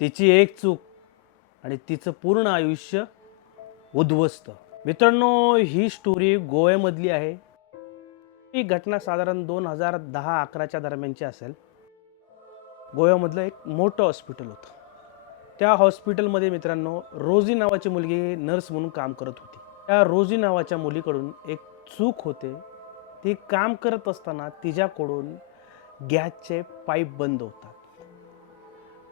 तिची एक चूक आणि तिचं पूर्ण आयुष्य उद्ध्वस्त. मित्रांनो, ही स्टोरी गोव्यामधली आहे. ही घटना साधारण 2010-11च्या दरम्यानची असेल. गोव्यामधलं एक मोठं हॉस्पिटल होतं. त्या हॉस्पिटलमध्ये मित्रांनो, रोजी नावाची मुलगी नर्स म्हणून काम करत होती. त्या रोजी नावाच्या मुलीकडून एक चूक होते. ती काम करत असताना तिच्याकडून गॅसचे पाईप बंद होतात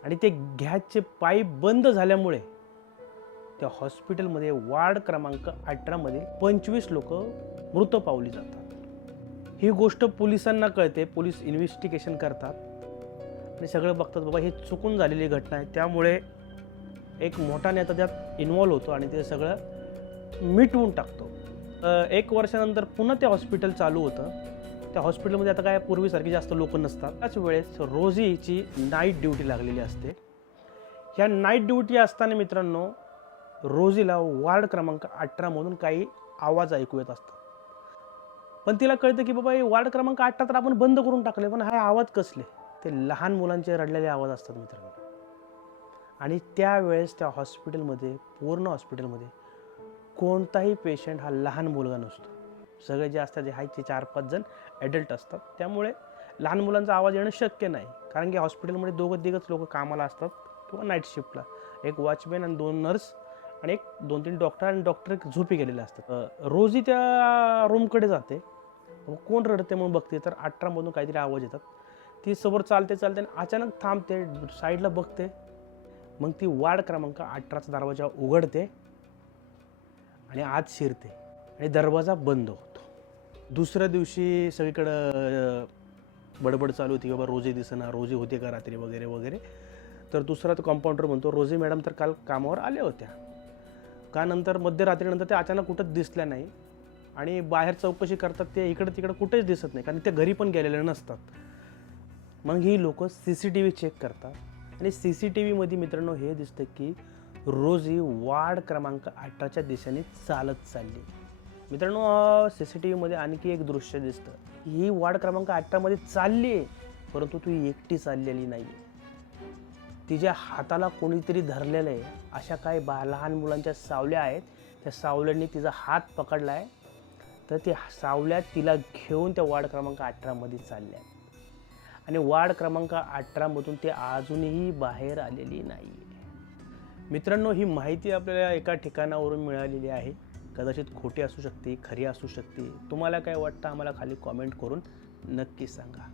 आणि ते गॅसचे पाईप बंद झाल्यामुळे त्या हॉस्पिटलमध्ये वार्ड क्रमांक 18 मधील 25 लोक मृत पावली जातात. ही गोष्ट पोलिसांना कळते. पोलीस इन्व्हेस्टिगेशन करतात आणि सगळं बघतात, बाबा हे चुकून झालेली घटना आहे. त्यामुळे एक मोठा नेता त्यात इन्व्हॉल्व होतो आणि ते सगळं मिटवून टाकतो. 1 वर्षानंतर पुन्हा ते हॉस्पिटल चालू होतं. त्या हॉस्पिटलमध्ये आता काय पूर्वीसारखी जास्त लोक नसतात. त्याच वेळेस रोजीची नाईट ड्युटी लागलेली असते. ह्या नाईट ड्युटी असताना मित्रांनो, रोजीला वार्ड क्रमांक 18 मधून काही आवाज ऐकू येत असतात. पण तिला कळतं की बाबा हे वार्ड क्रमांक 18 तर आपण बंद करून टाकले, पण हा आवाज कसले? ते लहान मुलांचे रडलेले आवाज असतात मित्रांनो. आणि त्यावेळेस त्या हॉस्पिटलमध्ये, पूर्ण हॉस्पिटलमध्ये कोणताही पेशंट हा लहान मुलगा नसतो. सगळे जे असतात, जे आहेत ते 4-5 जण ॲडल्ट असतात. त्यामुळे लहान मुलांचा आवाज येणं शक्य नाही. कारण की हॉस्पिटलमध्ये 2-3 लोक कामाला असतात किंवा नाईट शिफ्टला. एक वॉचमॅन आणि 2 नर्स आणि 2-3 डॉक्टर आणि डॉक्टर झोपी गेलेले असतात. रोजी त्या रूमकडे जाते. कोण रडते म्हणून बघते, तर 18 मधून काहीतरी आवाज येतात. ती समोर चालते आणि अचानक थांबते, साईडला बघते. मग ती वार्ड क्रमांक 18चा दरवाजा उघडते आणि आत शिरते आणि दरवाजा बंद होतो. दुसऱ्या दिवशी सगळीकडं बडबड चालू होती, बाबा रोजी दिसेना, रोजी होते का रात्री वगैरे वगैरे. तर दुसरा तो कंपाऊंडर म्हणतो, रोजी मॅडम तर काल कामावर आल्या होत्या का? नंतर मध्यरात्रीनंतर ते अचानक कुठंच दिसल्या नाही आणि बाहेर चौकशी करतात, ते इकडं तिकडं कुठेच दिसत नाही, कारण ते घरी पण गेलेले नसतात. मग ही लोक CCTV चेक करतात आणि CCTVमध्ये मित्रांनो हे दिसतं की रोजी वार्ड क्रमांक 18च्या दिशेने चालत चालली. मित्रांनो, CCTVमध्ये आणखी एक दृश्य दिसतं. ही वार्ड क्रमांक 18 मध्ये चालली आहे, परंतु ती एकटी चाललेली नाही. तिच्या हाताला कोणीतरी धरलेलं आहे. अशा काही लहान मुलांच्या सावल्या आहेत. त्या सावल्यांनी तिचा हात पकडला आहे. तर ते सावल्या तिला घेऊन त्या वार्ड क्रमांक 18 मध्ये चालल्या आणि वार्ड क्रमांक 18 मधून ते अजूनही बाहेर आलेली नाही. मित्रांनो, ही माहिती आपल्याला एका ठिकाणावरून मिळालेली आहे. कदाचित खोटी असू शकते, खरी असू शकते. तुम्हाला काय वाटतं आम्हाला खाली कॉमेंट करून नक्की सांगा.